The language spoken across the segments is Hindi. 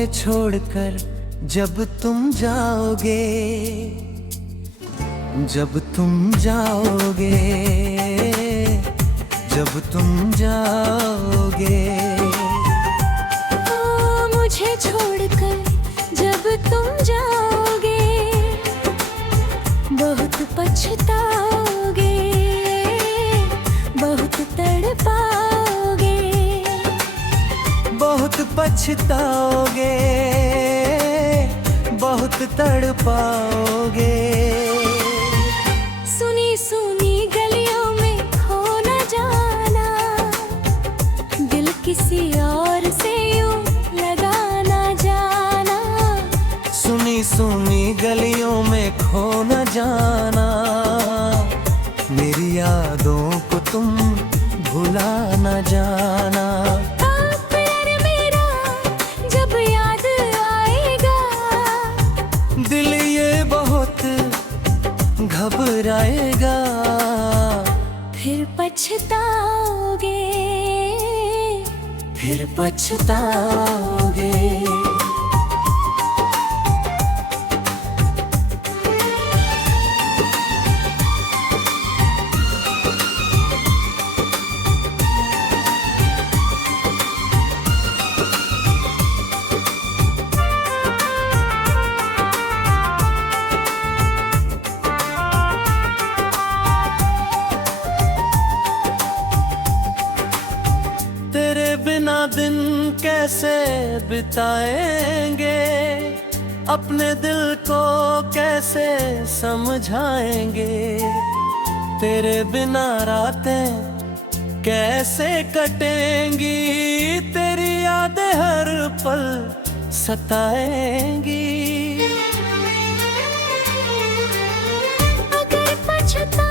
मुझे छोड़कर जब तुम जाओगे, जब तुम जाओगे, जब तुम जाओगे। मुझे छोड़कर जब तुम जाओगे, बहुत पछताओगे, बहुत तड़पाओगे, बहुत पछताओगे, बहुत तड़पाओगे। सुनी सुनी गलियों में खो न जाना, दिल किसी और से यूं लगा न जाना। सुनी सुनी गलियों में खो न जाना, मेरी यादों को तुम भुला न जाना। जब याद आएगा दिल ये बहुत घबराएगा, फिर पछताओगे, फिर पछताओगे। तेरे बिना दिन कैसे बिताएंगे, अपने दिल को कैसे समझाएंगे। तेरे बिना रातें कैसे कटेंगी, तेरी यादें हर पल सताएंगी। अगर पछताओ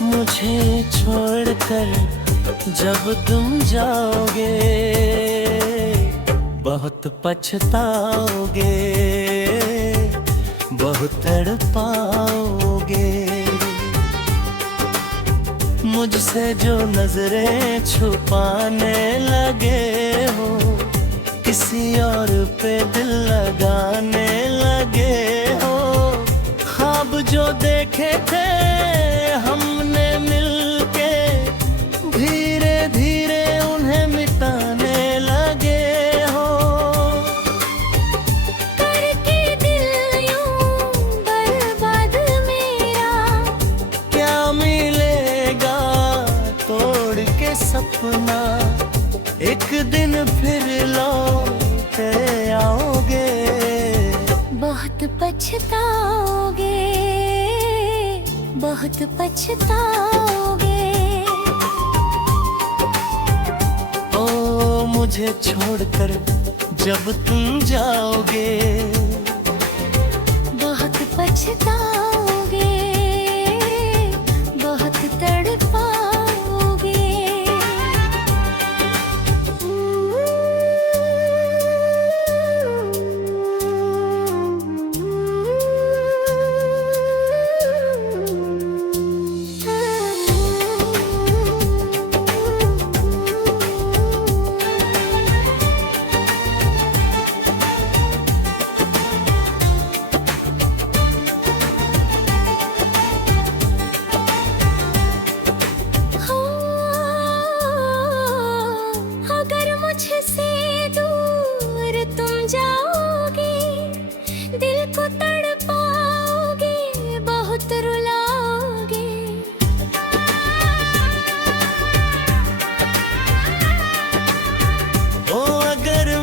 मुझे छोड़कर जब तुम जाओगे, बहुत पछताओगे, बहुत तड़पाओगे। मुझसे जो नजरें छुपाने लगे हो, किसी और पे दिल लगाने लगे हो। ख्वाब जो देखे थे हमने मिलके, धीरे धीरे उन्हें मिटाने लगे हो। करके दिल यूं बर्बाद मेरा, क्या मिलेगा तोड़ के सपना, एक दिन फिर लौट आओगे। बहुत पछताओगे, बहुत पछताओगे। ओ मुझे छोड़कर जब तुम जाओगे, बहुत पछताओगे, बहुत तड़पाओगे।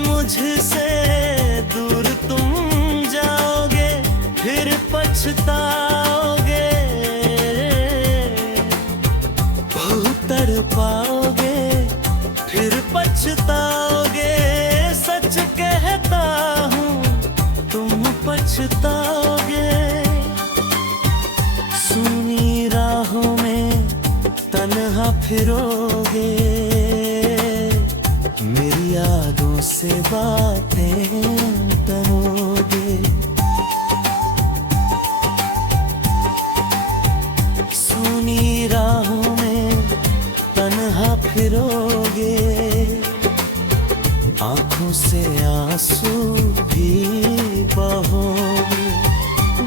मुझसे दूर तुम जाओगे, फिर पछताओगे, बहुत तड़पाओगे, फिर पछताओगे। सच कहता हूँ तुम पछताओगे। सुनी राहों में तन्हा फिरोगे। कैसे बातें करोगे, सुनी राहों में तन्हा फिरोगे, आंखों से आंसू भी बहोगे।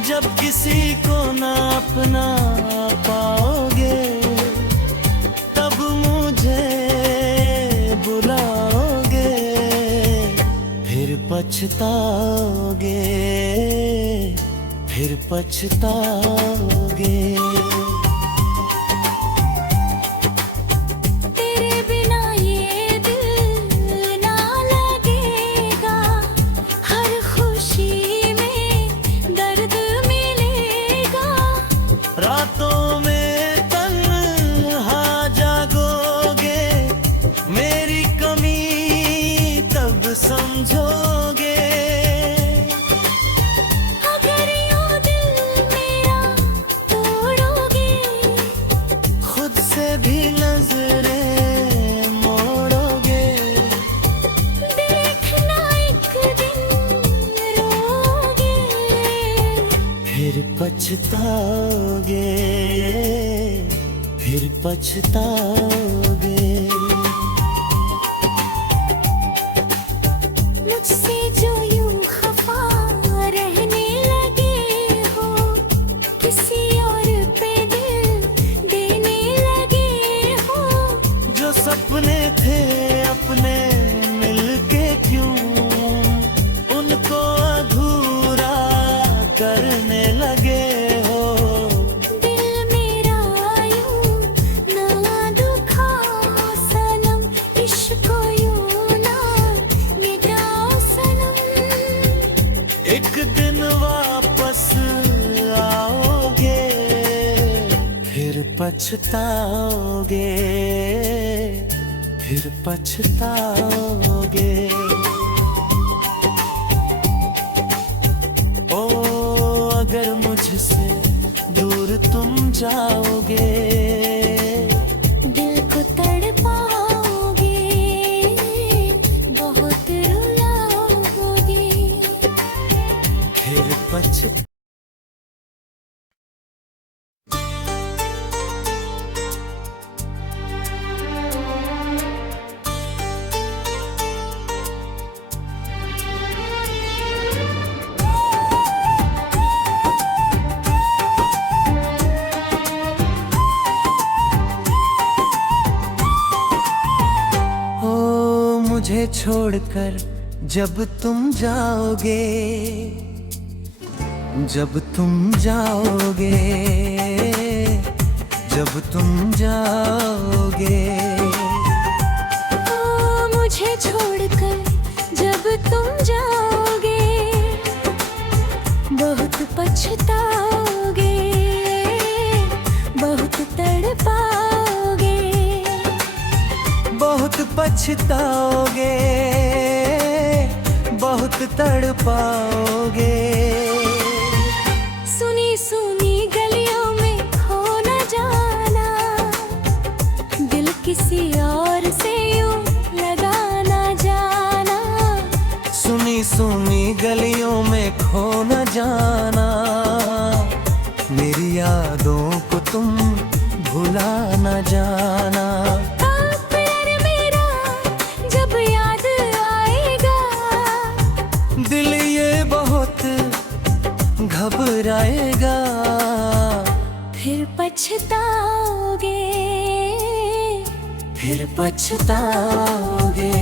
जब किसी को ना अपना पाओगे, तब मुझे बुलाओगे, फिर पछताओगे, फिर पछताओगे। तेरे बिना ये दिल ना लगेगा, हर खुशी में दर्द मिलेगा। रातों में तन्हा जागोगे, मेरी कमी तब समझोगे। अगर यूं दिल मेरा तोड़ोगे, खुद से भी नजरें मोड़ोगे, देखना एक दिन रोगे, फिर पछताओगे, फिर पछताओगे। मुझसे जो यूं खफा रहने लगे हो, किसी और पे दिल देने लगे हो। जो सपने थे अपने मिलके क्यों, उनको अधूरा करने लगे हो। दिल मेरा यूं ना दुखा सनम, इश्क यूं ना मिटाओ सनम। एक दिन वापस आओगे, फिर पछताओगे, फिर पछताओगे। ओ अगर मुझसे दूर तुम जाओगे, दिल को तड़पाओगे, बहुत रुलाओगे। फिर पछ ओ मुझे छोड़कर जब तुम जाओगे, जब तुम जाओगे, जब तुम जाओगे। ओ मुझे छोड़कर जब तुम जाओगे, बहुत पछताओगे, बहुत तड़पाओगे। बहुत पछताओगे, बहुत तड़पाओगे। सुनी सुनी गलियों में खो न जाना, दिल किसी और से यूं लगा न जाना। सुनी सुनी गलियों में खो न जाना, मेरी यादों को तुम भुला न जाना। प्यार मेरा जब याद आएगा, दिल ये बहुत घबराएगा, फिर पछताओगे, फिर पछताओगे।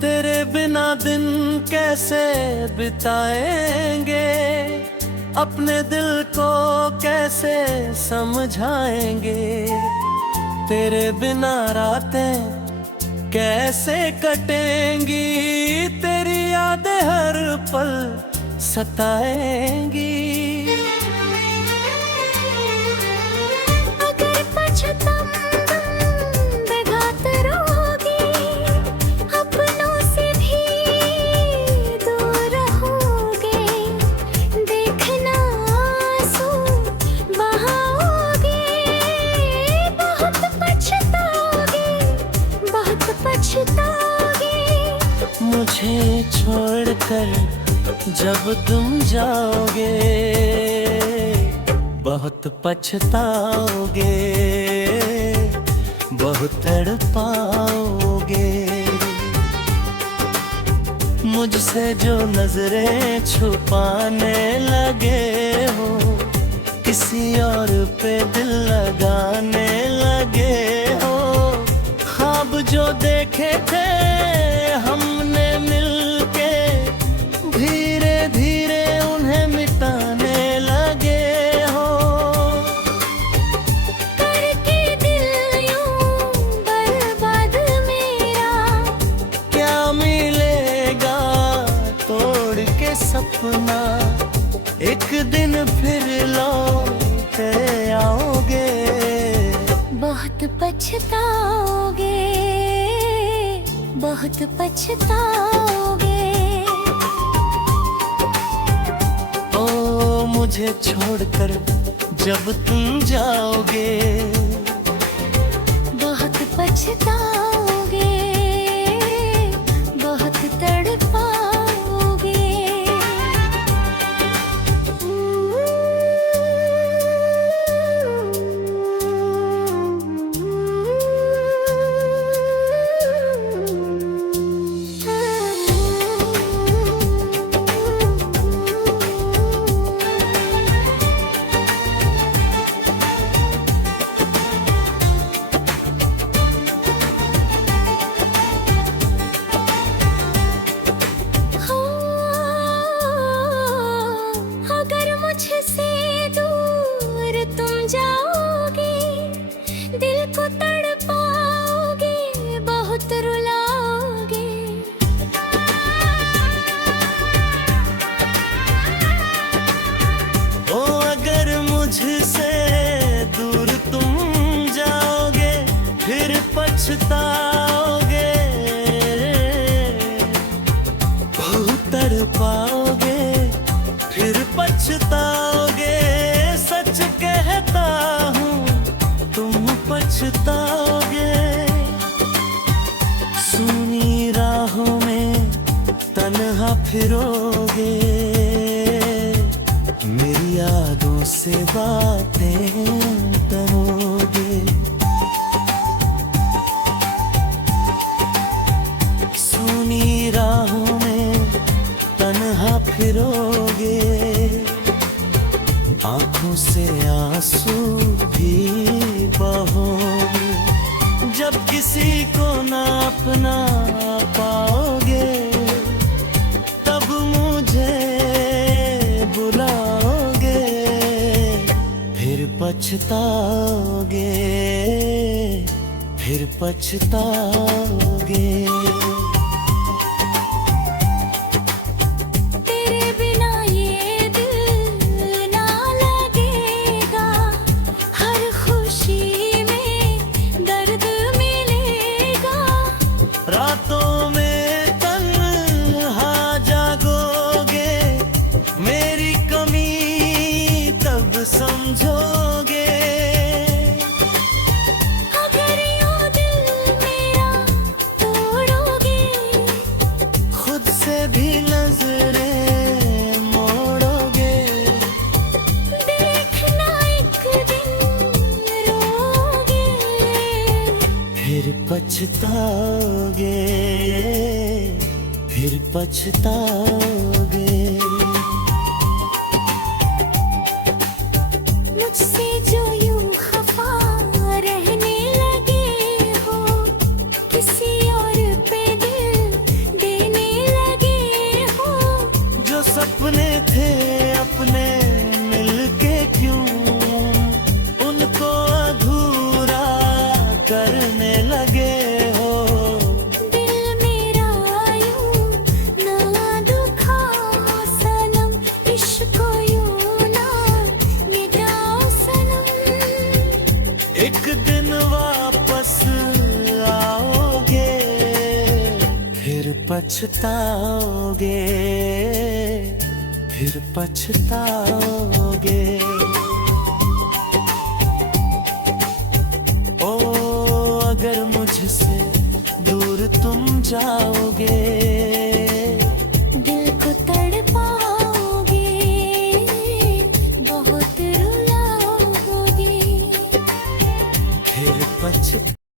तेरे बिना दिन कैसे बिताएंगे, अपने दिल को कैसे समझाएंगे। तेरे बिना रातें कैसे कटेंगी, तेरी यादें हर पल सताएंगी। अगर पछतावा बेघात रहोगे, अपनों से भी दूर रहोगे, देखना आंसू बहाओगे, बहुत पछताओगे, बहुत पछताओगे। मुझे छोड़कर जब तुम जाओगे, बहुत पछताओगे, बहुत तड़पाओगे। मुझसे जो नजरें छुपाने लगे हो, किसी और पे दिल लगाने लगे हो। ख्वाब जो देखे थे हमने मिलके, धीरे धीरे उन्हें मिटाने लगे हो। करके दिल यूं बर्बाद मेरा, क्या मिलेगा तोड़ के सपना, एक दिन फिर लौट आओगे। बहुत पछताओगे, बहुत पछताओगे। ओ मुझे छोड़कर जब तुम जाओगे, बहुत पछताओगे, बहुत तड़पाओगे। अगर मुझसे दूर तुम जाओगे, दिल को तड़पाओगे, बहुत रुलाओगे। ओ अगर मुझसे दूर तुम जाओगे, फिर पछताओगे, बहुत तड़पाओगे, फिर पछताओगे। सच कहता हूँ तुम पछताओगे। सुनी राहों में तन्हा फिरोगे, मेरी यादों से बातें करोगे। सुनी राहों में तन्हा फिरोगे, आंखों से आंसू भी बहोगे। जब किसी को ना अपना पाओगे, तब मुझे बुलाओगे, फिर पछताओगे, फिर पछताओगे। तेरे बिना ये दिल ना लगेगा, हर खुशी में दर्द मिलेगा। रातों में तन्हा जागोगे, मेरी कमी तब समझोगे। अगर यूं दिल मेरा तोड़ोगे, खुद से भी नजरें मोड़ोगे, देखना एक दिन रोगे, फिर पछताओगे, फिर पछताओगे। मुझसे जो यूं खफा रहने लगे हो, किसी और पे दिल देने लगे हो। जो सपने थे अपने मिलके क्यों, उनको अधूरा करने लगे हो। दिल मेरा यूं ना दुखा एक दिन वापस आओगे, फिर पछताओगे, फिर पछताओगे। ओ अगर मुझसे दूर तुम जाओगे, दिल को तड़पाओगे, बहुत रुलाओगे। फिर पछ